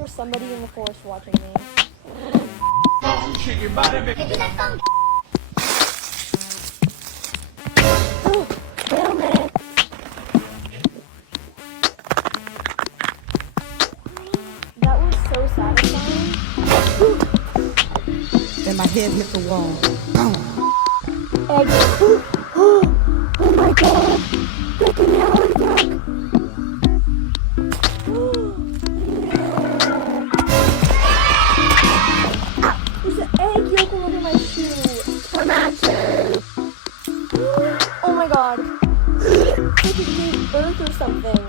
there's somebody in the forest watching me. Shake your body, baby. That was so satisfying. And my head hit the wall. Egg. Oh my god! Freaking hell, there's an egg yolk all over my shoe. Oh my god. It's like it gave birth or something.